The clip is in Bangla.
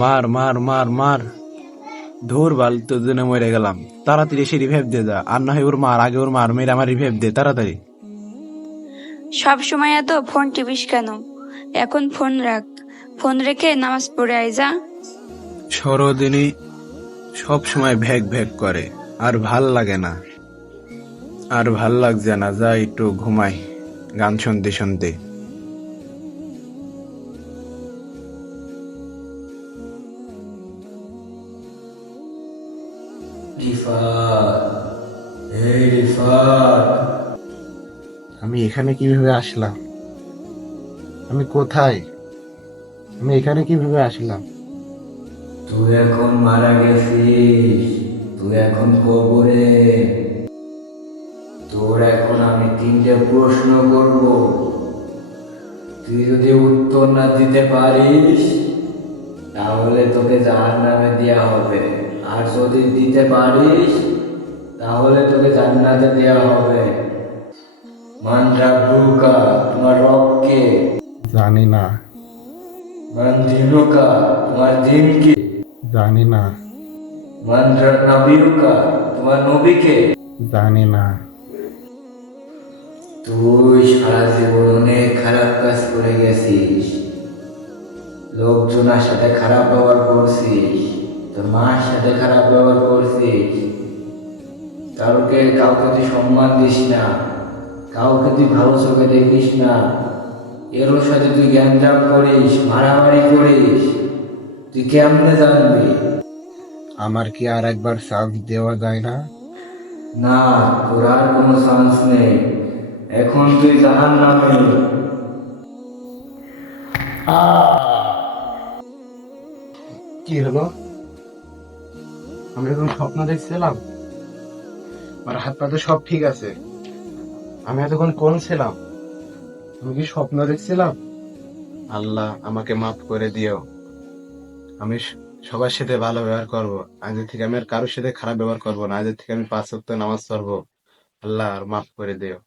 মার মার মার মার। ধুর বাল, তোর জন্য মরে গেলাম। তাড়াতাড়ি এসে রিভাইভ দে যা, আর না হয় ওর মার, আগে ওর মার মেরে আমার রিভাইভ দে তাড়াতাড়ি। সব সময় এত ফোন টিপিস কেন? এখন ফোন রাখ, ফোন রেখে নামাজ পড়ে আয় যা। সরোদিনী সব সময় ভ্যাগ ভ্যাগ করে, আর ভাল লাগে না, আর ভাল লাগছে না, যা একটু ঘুমাই গান শুনতে শুনতে। রিফাত, এই রিফাত, আমি এখানে কিভাবে আসলাম? আমি কোথায়? আমি এখানে কিভাবে আসলাম? তুই এখন মারা গেছিস, তুই এখন কবরে। তোর এখন আমি 3টে প্রশ্ন করব, তুই যদি উত্তর না দিতে পারিস তাহলে তোকে জাহান্নামে দেয়া হবে, আর যদি দিতে পারিস তাহলে তোকে জান্নাতে দেয়া হবে। মান রাব্বুকা, তোমার রবকে? জানি না। মান দিনুকা, তোমার দিন কি? জানি না। মান নাবিয়ুকা, তোমার নবীকে? জানি না। তুই সারা জীবন অনেক খারাপ কাজ করে গেছিস, লোকজনের সাথে খারাপ ব্যবহার করছিস, তোর মার সাথে খারাপ ব্যবহার করছিস, কাউকে তুই সম্মান দিস না, কাউকে তুই ভালো চোখে দেখিস না, এর সাথে তুই জ্ঞানজাম করিস, মারামারি করিস, তুই কেমনে জানবি? আমার কি আর একবার চান্স দেওয়া যায় না? না, তোর আর কোনো চান্স নেই, এখন তুই জাহান্নামে। কি হলো? আমি এখন স্বপ্ন দেখছিলাম? আমার হাত পা তো সব ঠিক আছে। আমি এতক্ষণ কোন ছিলাম? আমি কি স্বপ্ন দেখছিলাম? আল্লাহ আমাকে মাফ করে দিও। আমি সবার সাথে ভালো ব্যবহার করব। আজ থেকে আমি আর কারোর সাথে খারাপ ব্যবহার করব না। আজ থেকে আমি 5 ওয়াক্ত নামাজ পড়বো। আল্লাহ আর মাফ করে দিও।